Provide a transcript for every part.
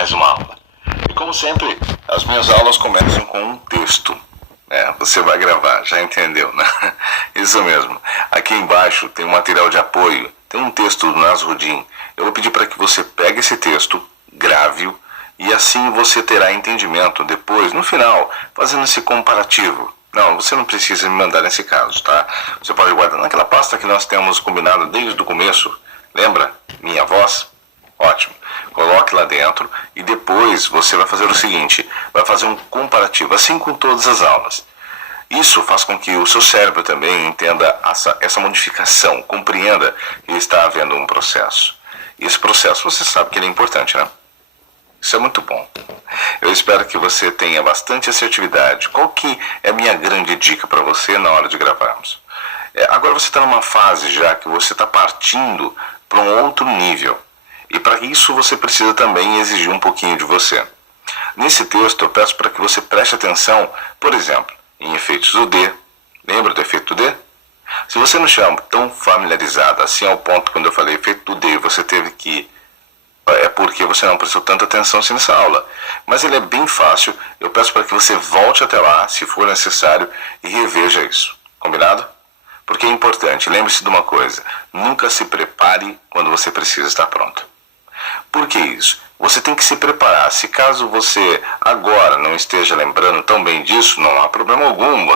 mais uma aula. E como sempre, as minhas aulas começam com um texto. Você vai gravar, já entendeu, né? Isso mesmo. Aqui embaixo tem um material de apoio, tem um texto do Nasruddin. Eu vou pedir para que você pegue esse texto, grave-o, e assim você terá entendimento depois, no final, fazendo esse comparativo. Não, você não precisa me mandar nesse caso, tá? Você pode guardar naquela pasta que nós temos combinado desde o começo. Lembra? Minha voz? Ótimo. Coloque lá dentro e depois você vai fazer o seguinte, vai fazer um comparativo, assim com todas as aulas. Isso faz com que o seu cérebro também entenda essa modificação, compreenda que está havendo um processo. E esse processo você sabe que ele é importante, né? Isso é muito bom. Eu espero que você tenha bastante assertividade. Qual que é a minha grande dica para você na hora de gravarmos? Agora você está numa fase já que você está partindo para um outro nível. E para isso você precisa também exigir um pouquinho de você. Nesse texto eu peço para que você preste atenção, por exemplo, em efeitos do D. Lembra do efeito do D? Se você não estiver tão familiarizado assim ao ponto quando eu falei efeito do D, você teve que... É porque você não prestou tanta atenção assim nessa aula. Mas ele é bem fácil. Eu peço para que você volte até lá, se for necessário, e reveja isso. Combinado? Porque é importante. Lembre-se de uma coisa. Nunca se prepare quando você precisa estar pronto. Por que isso? Você tem que se preparar. Se caso você agora não esteja lembrando tão bem disso, não há problema algum.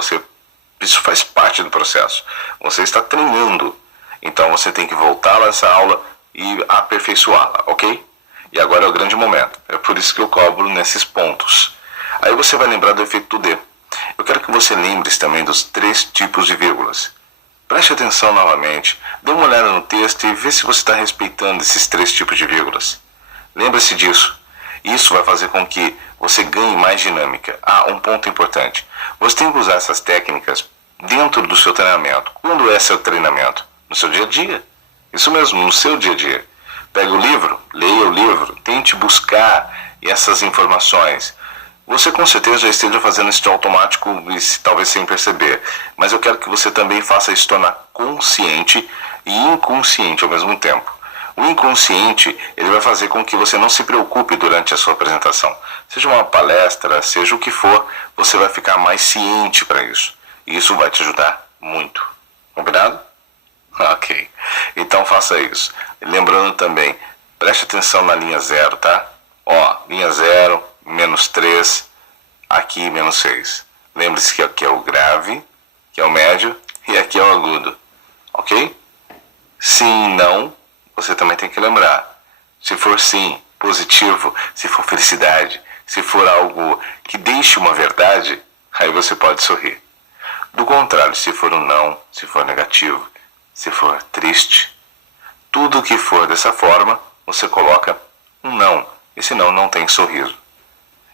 Isso faz parte do processo. Você está treinando. Então você tem que voltar a essa aula e aperfeiçoá-la, ok? E agora é o grande momento. É por isso que eu cobro nesses pontos. Aí você vai lembrar do efeito do D. Eu quero que você lembre-se também dos 3 tipos de vírgulas. Preste atenção novamente, dê uma olhada no texto e vê se você está respeitando esses 3 tipos de vírgulas. Lembre-se disso. Isso vai fazer com que você ganhe mais dinâmica. Um ponto importante. Você tem que usar essas técnicas dentro do seu treinamento. Quando é seu treinamento? No seu dia a dia. Isso mesmo, no seu dia a dia. Pega o livro, leia o livro, tente buscar essas informações. Você com certeza já esteja fazendo isso de automático e talvez sem perceber. Mas eu quero que você também faça isso tornar consciente e inconsciente ao mesmo tempo. O inconsciente, ele vai fazer com que você não se preocupe durante a sua apresentação. Seja uma palestra, seja o que for, você vai ficar mais ciente para isso. E isso vai te ajudar muito. Combinado? Ok. Então faça isso. Lembrando também, preste atenção na linha 0, tá? Linha 0, menos 3, aqui menos 6. Lembre-se que aqui é o grave, que é o médio e aqui é o agudo. Ok? Sim, não, você também tem que lembrar. Se for sim, positivo, se for felicidade, se for algo que deixe uma verdade, aí você pode sorrir. Do contrário, se for um não, se for negativo, se for triste, tudo que for dessa forma, você coloca um não. Esse não tem sorriso.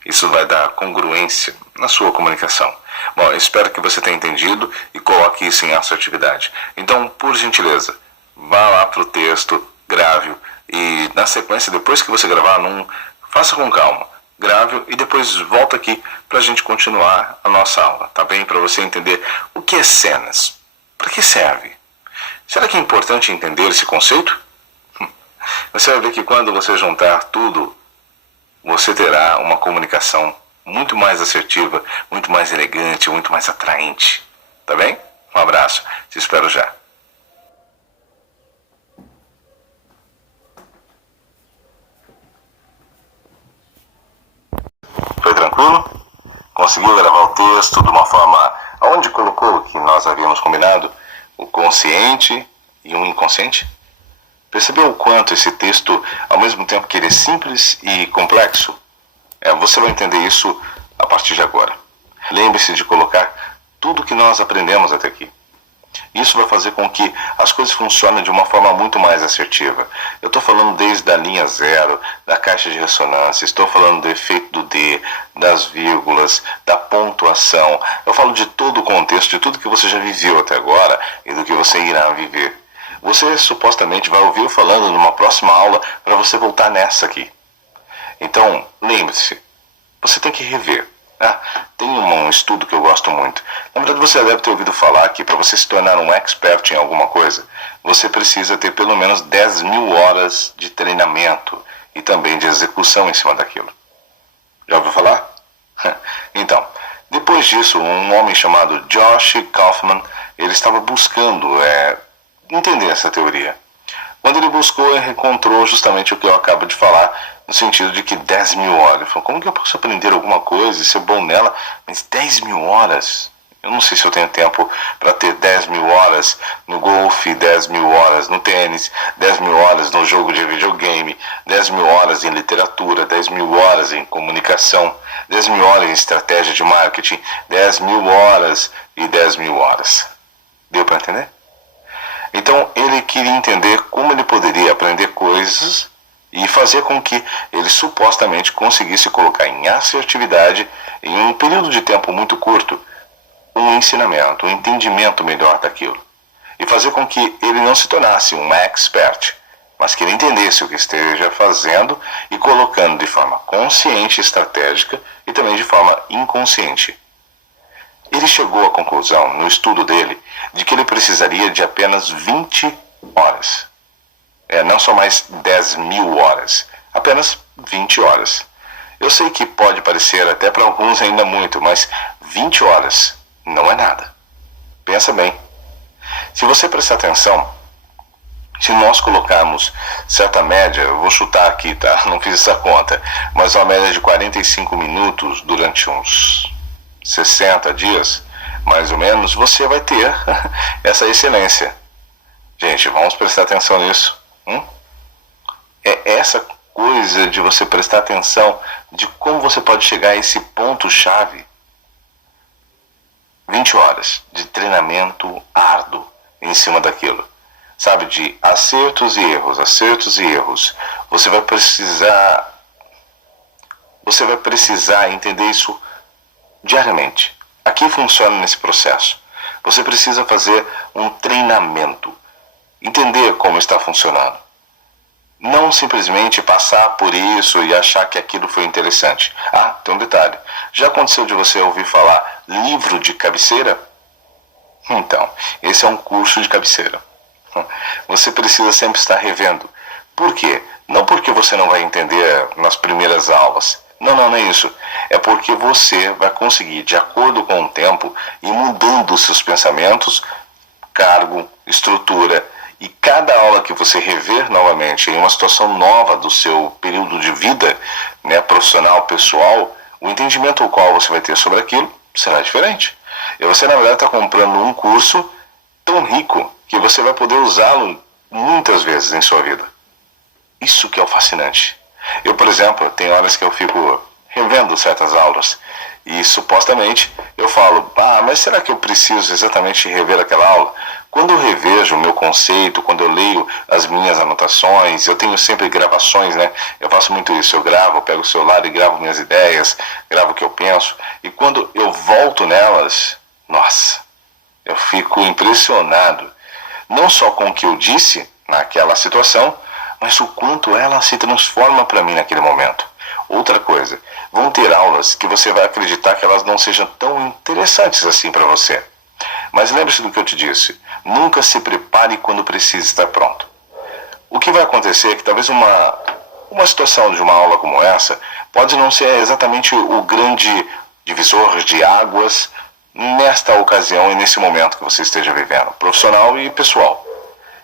Isso vai dar congruência na sua comunicação. Bom, eu espero que você tenha entendido e coloque isso em assertividade. Então, por gentileza, vá lá para o texto, grave-o e na sequência, depois que você gravar, faça com calma. Grave-o e depois volta aqui para a gente continuar a nossa aula, tá bem? Para você entender o que é cenas. Para que serve? Será que é importante entender esse conceito? Você vai ver que quando você juntar tudo, você terá uma comunicação muito mais assertiva, muito mais elegante, muito mais atraente. Tá bem? Um abraço. Te espero já. Foi tranquilo? Conseguiu gravar o texto de uma forma onde colocou o que nós havíamos combinado? O consciente e o inconsciente? Percebeu o quanto esse texto, ao mesmo tempo que ele é simples e complexo? Você vai entender isso a partir de agora. Lembre-se de colocar tudo que nós aprendemos até aqui. Isso vai fazer com que as coisas funcionem de uma forma muito mais assertiva. Eu estou falando desde a linha 0, da caixa de ressonância, estou falando do efeito do D, das vírgulas, da pontuação. Eu falo de todo o contexto, de tudo que você já viveu até agora e do que você irá viver. Você supostamente vai ouvir eu falando numa próxima aula para você voltar nessa aqui. Então, lembre-se, você tem que rever. Tem um estudo que eu gosto muito. Na verdade, você deve ter ouvido falar que para você se tornar um expert em alguma coisa, você precisa ter pelo menos 10.000 horas de treinamento. e também de execução em cima daquilo. Já ouviu falar? Então, depois disso, um homem chamado Josh Kaufman, ele estava buscando entender essa teoria. Quando ele buscou, ele encontrou justamente o que eu acabo de falar, no sentido de que 10 mil horas. Ele falou, como que eu posso aprender alguma coisa e ser bom nela, mas 10 mil horas? Eu não sei se eu tenho tempo para ter 10 mil horas no golfe, 10 mil horas no tênis, 10 mil horas no jogo de videogame, 10 mil horas em literatura, 10 mil horas em comunicação, 10 mil horas em estratégia de marketing, 10 mil horas e 10 mil horas. Deu para entender? Então ele queria entender como ele poderia aprender coisas e fazer com que ele supostamente conseguisse colocar em assertividade, em um período de tempo muito curto, um ensinamento, um entendimento melhor daquilo. E fazer com que ele não se tornasse um expert, mas que ele entendesse o que esteja fazendo e colocando de forma consciente e estratégica e também de forma inconsciente. Ele chegou à conclusão, no estudo dele, de que ele precisaria de apenas 20 horas. Não só mais 10 mil horas, apenas 20 horas. Eu sei que pode parecer até para alguns ainda muito, mas 20 horas não é nada. Pensa bem. Se você prestar atenção, se nós colocarmos certa média, eu vou chutar aqui, tá? Não fiz essa conta, mas uma média de 45 minutos durante uns 60 dias, mais ou menos, você vai ter essa excelência. Gente, vamos prestar atenção nisso. É essa coisa de você prestar atenção de como você pode chegar a esse ponto-chave. 20 horas de treinamento árduo em cima daquilo. Sabe, de acertos e erros, acertos e erros. Você vai precisar entender isso diariamente. Aqui funciona nesse processo. Você precisa fazer um treinamento. Entender como está funcionando. Não simplesmente passar por isso e achar que aquilo foi interessante. Ah, tem um detalhe. Já aconteceu de você ouvir falar livro de cabeceira? Então, esse é um curso de cabeceira. Você precisa sempre estar revendo. Por quê? Não porque você não vai entender nas primeiras aulas. Não é isso. É porque você vai conseguir, de acordo com o tempo, ir mudando os seus pensamentos, cargo, estrutura. E cada aula que você rever novamente em uma situação nova do seu período de vida, profissional, pessoal, o entendimento ao qual você vai ter sobre aquilo será diferente. E você, na verdade, está comprando um curso tão rico que você vai poder usá-lo muitas vezes em sua vida. Isso que é o fascinante. Eu, por exemplo, tem horas que eu fico revendo certas aulas e supostamente eu falo, mas será que eu preciso exatamente rever aquela aula? Quando eu revejo o meu conceito, quando eu leio as minhas anotações, eu tenho sempre gravações, Eu faço muito isso, eu gravo, eu pego o celular e gravo minhas ideias, gravo o que eu penso, e quando eu volto nelas, nossa, eu fico impressionado, não só com o que eu disse naquela situação, mas o quanto ela se transforma para mim naquele momento. Outra coisa, vão ter aulas que você vai acreditar que elas não sejam tão interessantes assim para você. Mas lembre-se do que eu te disse, nunca se prepare quando precisa estar pronto. O que vai acontecer é que talvez uma situação de uma aula como essa pode não ser exatamente o grande divisor de águas nesta ocasião e nesse momento que você esteja vivendo, profissional e pessoal.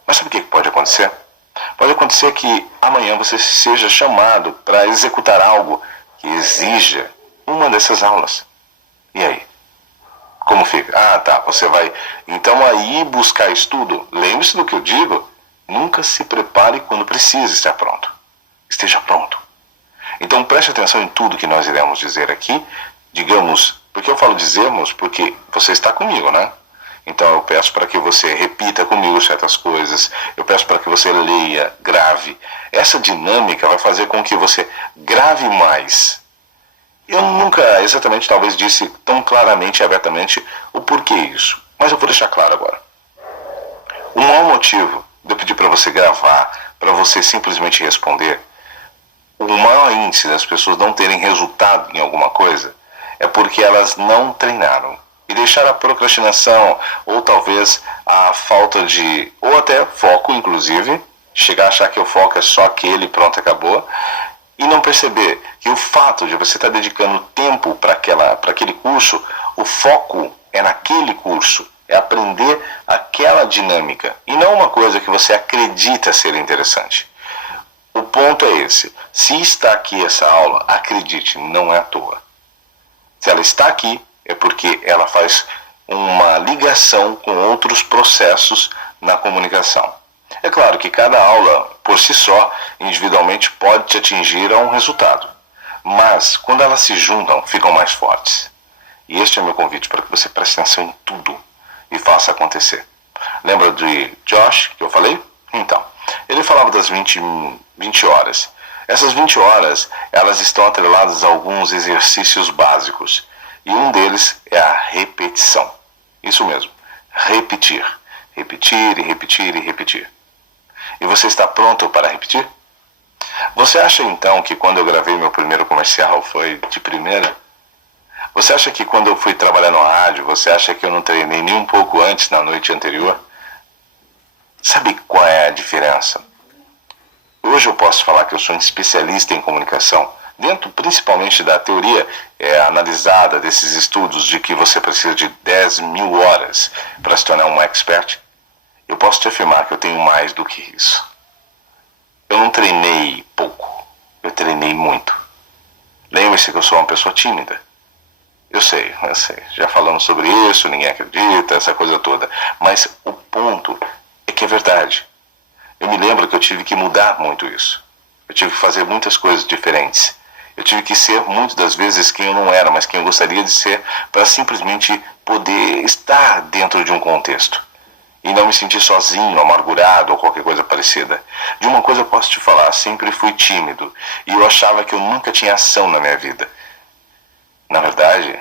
Mas sabe o que pode acontecer? Pode acontecer que amanhã você seja chamado para executar algo que exija uma dessas aulas. E aí? Como fica? Você vai então aí buscar estudo. Lembre-se do que eu digo, nunca se prepare quando precisa estar pronto. Esteja pronto. Então preste atenção em tudo que nós iremos dizer aqui. Digamos, porque eu falo dizemos porque você está comigo, Então eu peço para que você repita comigo certas coisas, eu peço para que você leia, grave. Essa dinâmica vai fazer com que você grave mais. Eu nunca exatamente talvez disse tão claramente e abertamente o porquê isso, mas eu vou deixar claro agora. O maior motivo de eu pedir para você gravar, para você simplesmente responder, o maior índice das pessoas não terem resultado em alguma coisa é porque elas não treinaram. E deixar a procrastinação, ou talvez a falta de, ou até foco, inclusive, chegar a achar que o foco é só aquele, pronto, acabou, e não perceber que o fato de você estar dedicando tempo para aquele curso, o foco é naquele curso, é aprender aquela dinâmica, e não uma coisa que você acredita ser interessante. O ponto é esse. Se está aqui essa aula, acredite, não é à toa. Se ela está aqui, é porque ela faz uma ligação com outros processos na comunicação. É claro que cada aula, por si só, individualmente, pode te atingir a um resultado. Mas, quando elas se juntam, ficam mais fortes. E este é o meu convite para que você preste atenção em tudo e faça acontecer. Lembra de Josh, que eu falei? Então, ele falava das 20 horas. Essas 20 horas, elas estão atreladas a alguns exercícios básicos. E um deles é a repetição. Isso mesmo, repetir. Repetir e repetir e repetir. E você está pronto para repetir? Você acha então que quando eu gravei meu primeiro comercial foi de primeira? Você acha que quando eu fui trabalhar no rádio, você acha que eu não treinei nem um pouco antes, na noite anterior? Sabe qual é a diferença? Hoje eu posso falar que eu sou um especialista em comunicação, dentro principalmente da teoria analisada desses estudos de que você precisa de 10.000 horas para se tornar um expert. Eu posso te afirmar que eu tenho mais do que isso. Eu não treinei pouco, eu treinei muito. Lembre-se que eu sou uma pessoa tímida. Eu sei, já falamos sobre isso, ninguém acredita, essa coisa toda. Mas o ponto é que é verdade. Eu me lembro que eu tive que mudar muito isso. Eu tive que fazer muitas coisas diferentes. Eu tive que ser muitas das vezes quem eu não era, mas quem eu gostaria de ser, para simplesmente poder estar dentro de um contexto. E não me sentir sozinho, amargurado ou qualquer coisa parecida. De uma coisa eu posso te falar, sempre fui tímido. E eu achava que eu nunca tinha ação na minha vida. Na verdade,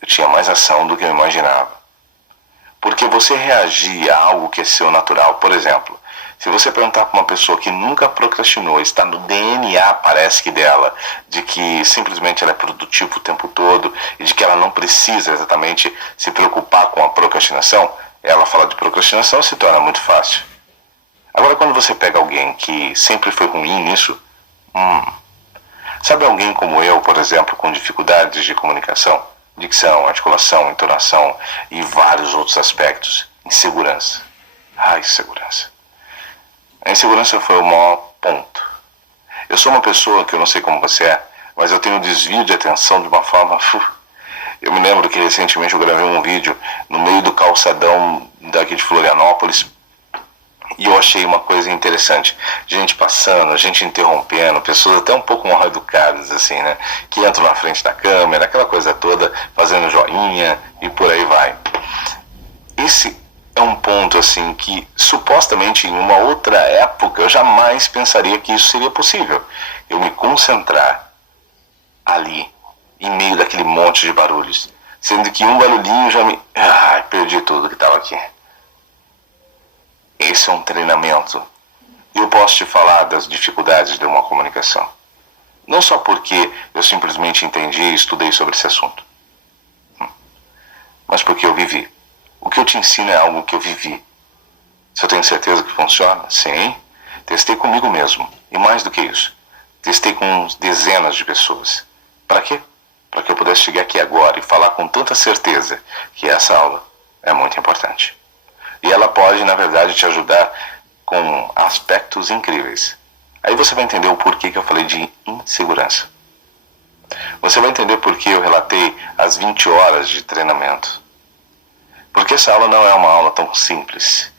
eu tinha mais ação do que eu imaginava. Porque você reagir a algo que é seu natural. Por exemplo, se você perguntar para uma pessoa que nunca procrastinou, está no DNA, parece que dela, de que simplesmente ela é produtiva o tempo todo e de que ela não precisa exatamente se preocupar com a procrastinação, ela falar de procrastinação se torna muito fácil. Agora, quando você pega alguém que sempre foi ruim nisso, sabe alguém como eu, por exemplo, com dificuldades de comunicação, dicção, articulação, entonação e vários outros aspectos, insegurança. Insegurança. A insegurança foi o maior ponto. Eu sou uma pessoa que eu não sei como você é, mas eu tenho um desvio de atenção de uma forma... Eu me lembro que recentemente eu gravei um vídeo no meio do calçadão daqui de Florianópolis e eu achei uma coisa interessante. Gente passando, gente interrompendo, pessoas até um pouco mal educadas, assim, né? Que entram na frente da câmera, aquela coisa toda, fazendo joinha e por aí vai. Esse é um ponto, assim, que supostamente em uma outra época eu jamais pensaria que isso seria possível. Eu me concentrar ali, em meio daquele monte de barulhos, sendo que um barulhinho já me... perdi tudo que estava aqui. Esse é um treinamento. E eu posso te falar das dificuldades de uma comunicação. Não só porque eu simplesmente entendi e estudei sobre esse assunto, mas porque eu vivi. O que eu te ensino é algo que eu vivi. Se eu tenho certeza que funciona? Sim. Testei comigo mesmo. E mais do que isso, testei com dezenas de pessoas. Para quê? Para que eu pudesse chegar aqui agora e falar com tanta certeza que essa aula é muito importante. E ela pode, na verdade, te ajudar com aspectos incríveis. Aí você vai entender o porquê que eu falei de insegurança. Você vai entender por que eu relatei as 20 horas de treinamento. Porque essa aula não é uma aula tão simples.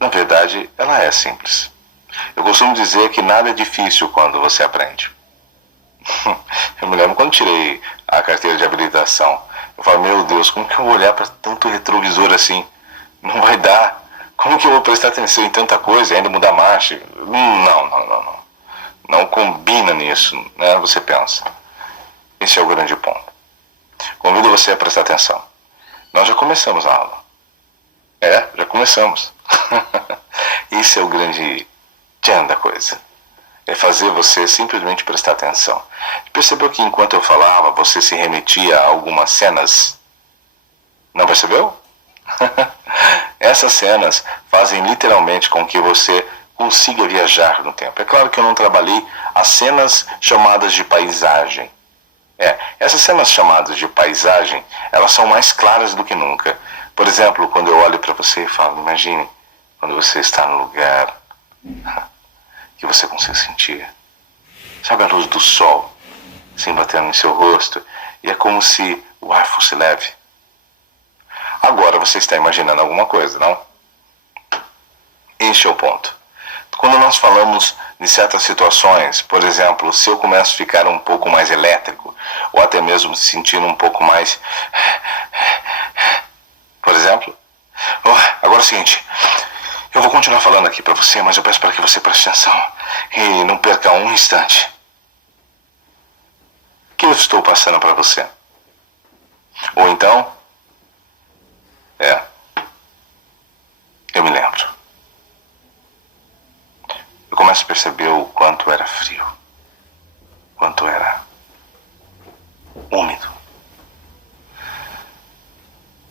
Na verdade, ela é simples. Eu costumo dizer que nada é difícil quando você aprende. Eu me lembro quando tirei a carteira de habilitação. Eu falo, meu Deus, como que eu vou olhar para tanto retrovisor assim? Não vai dar. Como que eu vou prestar atenção em tanta coisa e ainda mudar a marcha? Não. Não combina nisso, né? Você pensa. Esse é o grande ponto. Convido você a prestar atenção. Nós já começamos a aula. Já começamos. Esse é o grande tchan da coisa. É fazer você simplesmente prestar atenção. Percebeu que enquanto eu falava, você se remetia a algumas cenas? Não percebeu? Essas cenas fazem literalmente com que você consiga viajar no tempo. É claro que eu não trabalhei as cenas chamadas de paisagem. Essas cenas chamadas de paisagem, elas são mais claras do que nunca. Por exemplo, quando eu olho para você e falo, imagine quando você está no lugar que você consegue sentir. Sabe a luz do sol, assim batendo em seu rosto, e é como se o ar fosse leve. Agora você está imaginando alguma coisa, não? Este é o ponto. Quando nós falamos de certas situações, por exemplo, se eu começo a ficar um pouco mais elétrico, ou até mesmo me sentindo um pouco mais... Por exemplo, agora é o seguinte, eu vou continuar falando aqui para você, mas eu peço para que você preste atenção e não perca um instante. O que eu estou passando para você? Ou então, eu me lembro. Eu começo a perceber o quanto era frio, quanto era úmido.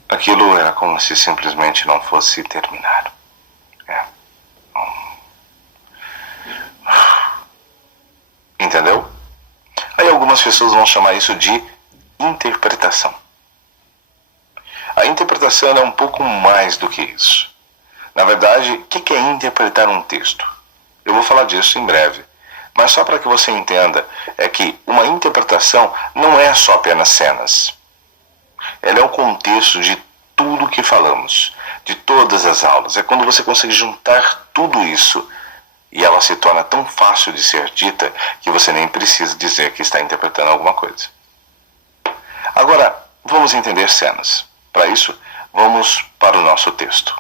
Aquilo era como se simplesmente não fosse terminar. Entendeu? Aí algumas pessoas vão chamar isso de interpretação. A interpretação é um pouco mais do que isso. Na verdade, o que é interpretar um texto? Eu vou falar disso em breve. Mas só para que você entenda, é que uma interpretação não é só apenas cenas. Ela é o contexto de tudo que falamos, de todas as aulas. É quando você consegue juntar tudo isso e ela se torna tão fácil de ser dita que você nem precisa dizer que está interpretando alguma coisa. Agora, vamos entender cenas. Para isso, vamos para o nosso texto.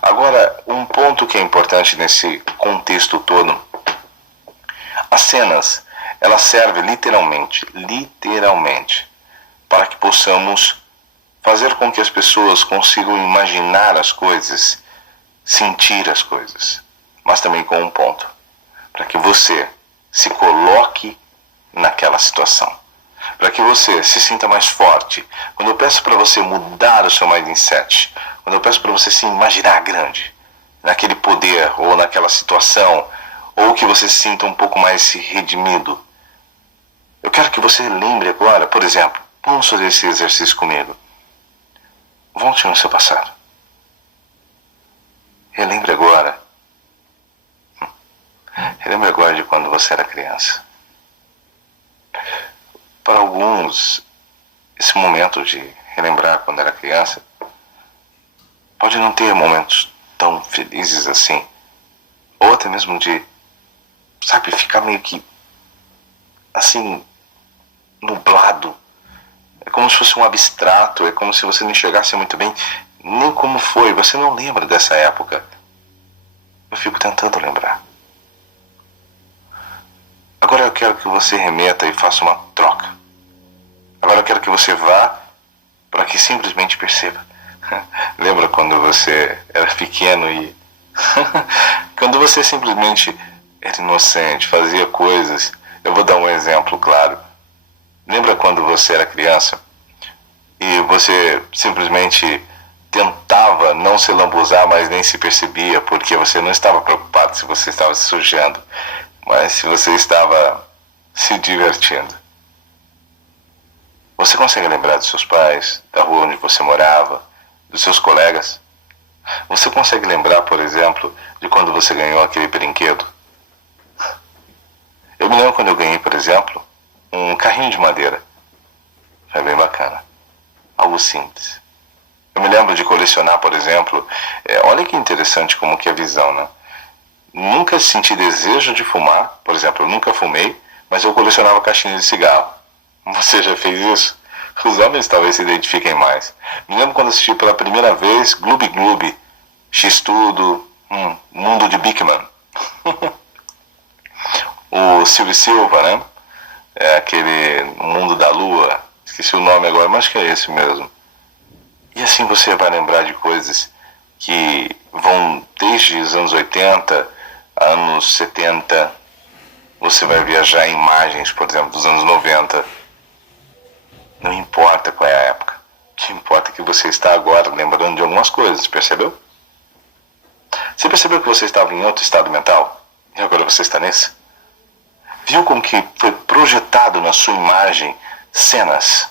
Agora, um ponto que é importante nesse contexto todo. As cenas, elas servem literalmente, para que possamos fazer com que as pessoas consigam imaginar as coisas, sentir as coisas, mas também com um ponto, para que você se coloque naquela situação, para que você se sinta mais forte. Quando eu peço para você mudar o seu mindset, quando eu peço para você se imaginar grande, naquele poder ou naquela situação, ou que você se sinta um pouco mais redimido, eu quero que você lembre agora, por exemplo, vamos fazer esse exercício comigo. Volte no seu passado. Relembre agora. Relembre agora de quando você era criança. Para alguns, esse momento de relembrar quando era criança pode não ter momentos tão felizes assim. Ou até mesmo de, sabe, ficar meio que assim, nublado. É como se fosse um abstrato, é como se você não enxergasse muito bem nem como foi, você não lembra dessa época. Eu fico tentando lembrar. Agora eu quero que você remeta e faça uma troca. Agora eu quero que você vá para que simplesmente perceba. Lembra quando você era pequeno e... quando você simplesmente era inocente, fazia coisas... Eu vou dar um exemplo, claro. Lembra quando você era criança e você simplesmente tentava não se lambuzar, mas nem se percebia, porque você não estava preocupado se você estava se sujando, mas se você estava se divertindo. Você consegue lembrar dos seus pais, da rua onde você morava, dos seus colegas? Você consegue lembrar, por exemplo, de quando você ganhou aquele brinquedo? Eu me lembro quando eu ganhei, por exemplo, um carrinho de madeira. Foi bem bacana. Algo simples. Eu me lembro de colecionar, por exemplo, olha que interessante como que é a visão, né? Nunca senti desejo de fumar, por exemplo, eu nunca fumei, mas eu colecionava caixinhas de cigarro. Você já fez isso? Os homens talvez se identifiquem mais. Me lembro quando assisti pela primeira vez Gloob Gloob, X-Tudo, Mundo de Bigman. O Silvio Silva, né? É aquele Mundo da Lua, esqueci o nome agora, mas acho que é esse mesmo. E assim você vai lembrar de coisas que vão desde os anos 80, anos 70, você vai viajar em imagens, por exemplo, dos anos 90. Não importa qual é a época, o que importa é que você está agora lembrando de algumas coisas, percebeu? Você percebeu que você estava em outro estado mental? E agora você está nesse? Viu como que foi projetado na sua imagem cenas?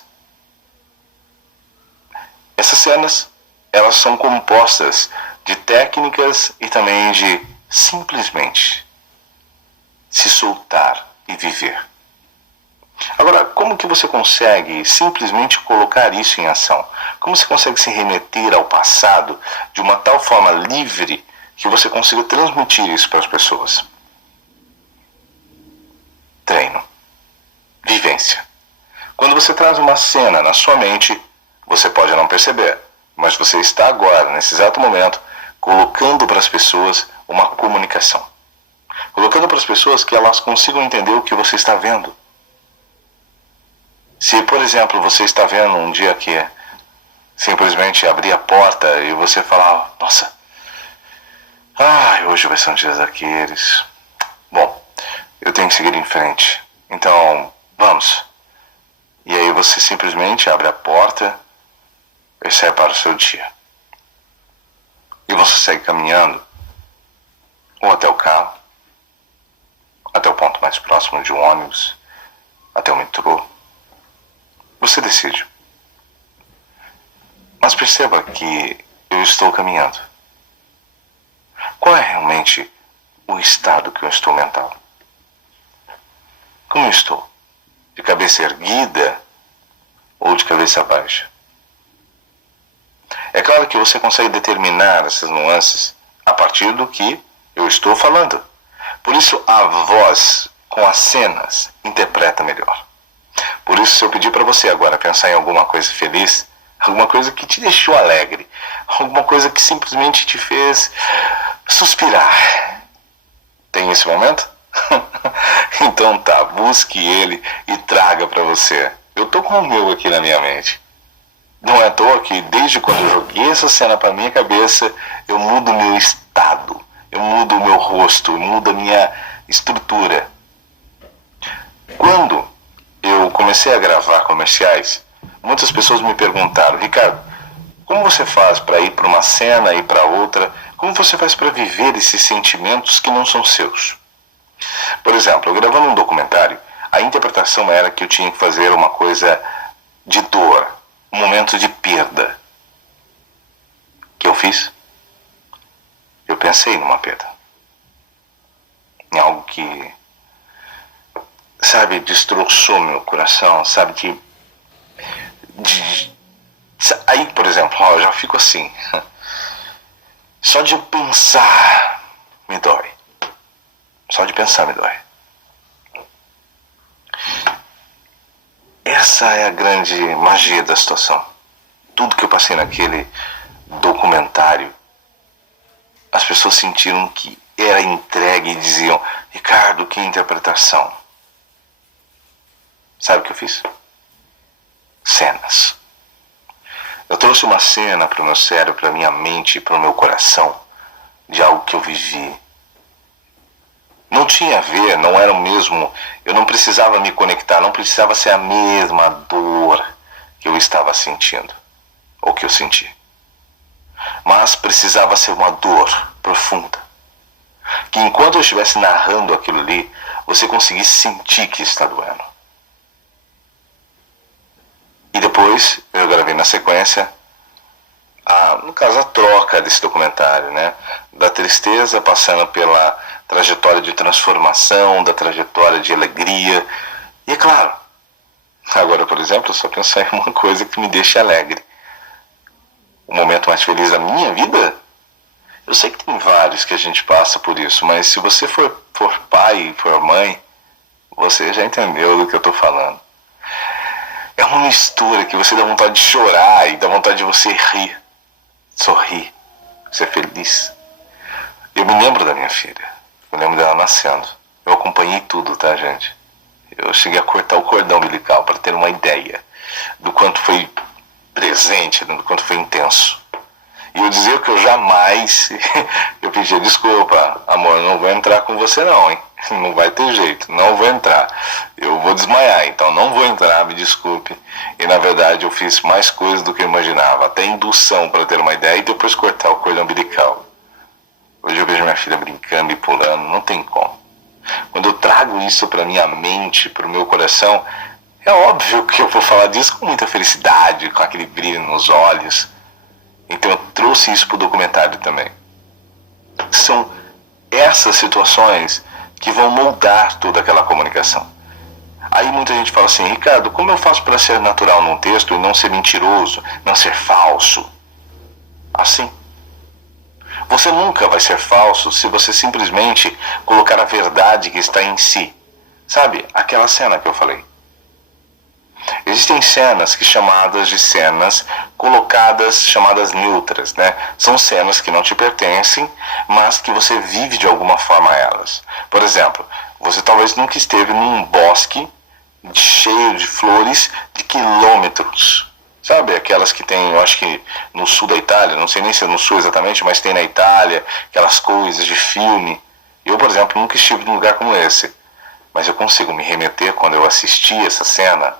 Essas cenas, elas são compostas de técnicas e também de simplesmente se soltar e viver. Agora, como que você consegue simplesmente colocar isso em ação? Como você consegue se remeter ao passado de uma tal forma livre que você consiga transmitir isso para as pessoas? Treino. Vivência. Quando você traz uma cena na sua mente, você pode não perceber, mas você está agora, nesse exato momento, colocando para as pessoas uma comunicação. Colocando para as pessoas que elas consigam entender o que você está vendo. Se, por exemplo, você está vendo um dia que simplesmente abrir a porta e você falar, nossa, hoje vai ser um dia daqueles. Bom, eu tenho que seguir em frente. Então, vamos. E aí você simplesmente abre a porta e sai para o seu dia. E você segue caminhando, ou até o carro, até o ponto mais próximo de um ônibus, até o metrô. Você decide. Mas perceba que eu estou caminhando. Qual é realmente o estado que eu estou mental? Como eu estou? De cabeça erguida ou de cabeça baixa? É claro que você consegue determinar essas nuances a partir do que eu estou falando. Por isso a voz com as cenas interpreta melhor. Por isso, se eu pedir para você agora pensar em alguma coisa feliz, alguma coisa que te deixou alegre, alguma coisa que simplesmente te fez suspirar, tem esse momento? Então tá, busque ele e traga para você. Eu tô com o meu aqui na minha mente. Não é à toa que desde quando eu joguei essa cena para minha cabeça, eu mudo o meu estado, eu mudo o meu rosto, eu mudo a minha estrutura. Quando eu comecei a gravar comerciais, muitas pessoas me perguntaram, Ricardo, como você faz para ir para uma cena e para outra? Como você faz para viver esses sentimentos que não são seus? Por exemplo, eu gravando um documentário, a interpretação era que eu tinha que fazer uma coisa de dor, um momento de perda. O que eu fiz? Eu pensei numa perda. Em algo que, sabe, destroçou meu coração, sabe, que... Aí, por exemplo, eu já fico assim. Só de eu pensar me dói. Só de pensar me dói. Essa é a grande magia da situação. Tudo que eu passei naquele documentário, as pessoas sentiram que era entregue e diziam, Ricardo, que interpretação. Sabe o que eu fiz? Cenas. Eu trouxe uma cena para o meu cérebro, para a minha mente, para o meu coração, de algo que eu vivi. Não tinha a ver, não era o mesmo, eu não precisava me conectar, não precisava ser a mesma dor que eu estava sentindo, ou que eu senti. Mas precisava ser uma dor profunda. Que enquanto eu estivesse narrando aquilo ali, você conseguisse sentir que está doendo. E depois, eu gravei na sequência, no caso, a troca desse documentário, né? Da tristeza, passando pela trajetória de transformação, da trajetória de alegria. E é claro, agora, por exemplo, eu só penso em uma coisa que me deixa alegre. O momento mais feliz da minha vida? Eu sei que tem vários que a gente passa por isso, mas se você for pai, for mãe, você já entendeu do que eu estou falando. É uma mistura que você dá vontade de chorar e dá vontade de você rir, sorrir, ser feliz. Eu me lembro da minha filha, eu lembro dela nascendo. Eu acompanhei tudo, tá, gente? Eu cheguei a cortar o cordão umbilical para ter uma ideia do quanto foi presente, do quanto foi intenso. E eu dizia que eu jamais, eu pedi desculpa, amor, não vou entrar com você não, hein? Não vai ter jeito, não vou entrar. Eu vou desmaiar, então não vou entrar, me desculpe. E na verdade eu fiz mais coisas do que eu imaginava, até indução para ter uma ideia e depois cortar o cordão umbilical. Hoje eu vejo minha filha brincando e pulando, não tem como. Quando eu trago isso para minha mente, para o meu coração, é óbvio que eu vou falar disso com muita felicidade, com aquele brilho nos olhos. Então eu trouxe isso para o documentário também. São essas situações que vão moldar toda aquela comunicação. Aí muita gente fala assim, Ricardo, como eu faço para ser natural num texto e não ser mentiroso, não ser falso? Assim. Você nunca vai ser falso se você simplesmente colocar a verdade que está em si. Sabe, aquela cena que eu falei. Existem cenas chamadas de cenas colocadas, chamadas neutras, né? São cenas que não te pertencem, mas que você vive de alguma forma elas. Por exemplo, você talvez nunca esteve num bosque cheio de flores de quilômetros. Sabe, aquelas que tem, eu acho que no sul da Itália, não sei nem se é no sul exatamente, mas tem na Itália, aquelas coisas de filme. Eu, por exemplo, nunca estive num lugar como esse. Mas eu consigo me remeter quando eu assisti essa cena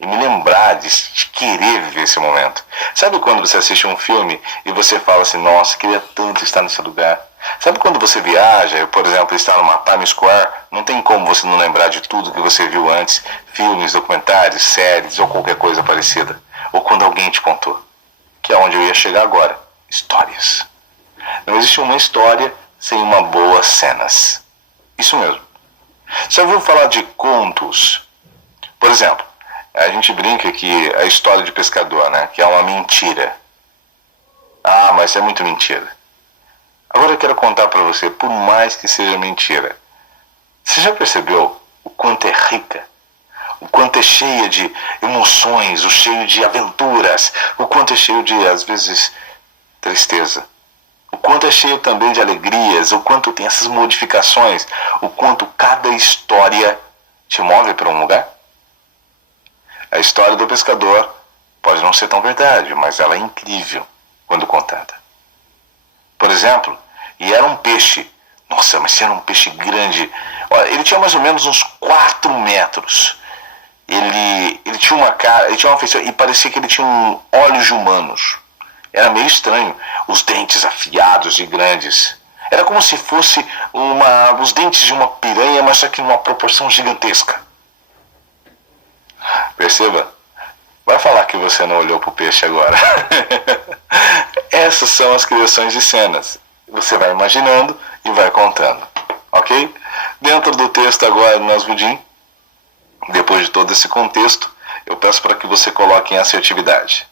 e me lembrar de querer viver esse momento. Sabe quando você assiste um filme e você fala assim, nossa, queria tanto estar nesse lugar? Sabe quando você viaja, por exemplo, está numa Times Square, não tem como você não lembrar de tudo que você viu antes, filmes, documentários, séries ou qualquer coisa parecida. Ou quando alguém te contou, que é onde eu ia chegar agora, histórias. Não existe uma história sem uma boa cenas. Isso mesmo. Você ouviu falar de contos? Por exemplo, a gente brinca que a história de pescador, né? Que é uma mentira. Ah, mas é muito mentira. Agora eu quero contar para você, por mais que seja mentira, você já percebeu o quanto é rica? O quanto é cheia de emoções, o cheio de aventuras, o quanto é cheio de, às vezes, tristeza. O quanto é cheio também de alegrias, o quanto tem essas modificações, o quanto cada história te move para um lugar. A história do pescador pode não ser tão verdade, mas ela é incrível quando contada. Por exemplo, e era um peixe, nossa, mas era um peixe grande, ele tinha mais ou menos uns 4 metros. Ele tinha uma cara, ele tinha uma feição, e parecia que ele tinha olhos humanos. Era meio estranho, os dentes afiados e grandes. Era como se fosse os dentes de uma piranha, mas só que numa proporção gigantesca. Perceba? Vai falar que você não olhou para o peixe agora. Essas são as criações de cenas. Você vai imaginando e vai contando. Ok? Dentro do texto agora, Nasruddin, depois de todo esse contexto, eu peço para que você coloque em assertividade.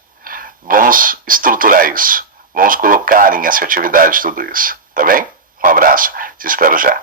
Vamos estruturar isso. Vamos colocar em assertividade tudo isso. Tá bem? Um abraço. Te espero já.